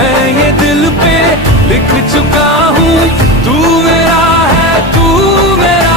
मैं ये दिल पे लिख चुका हूँ, तू मेरा है, तू मेरा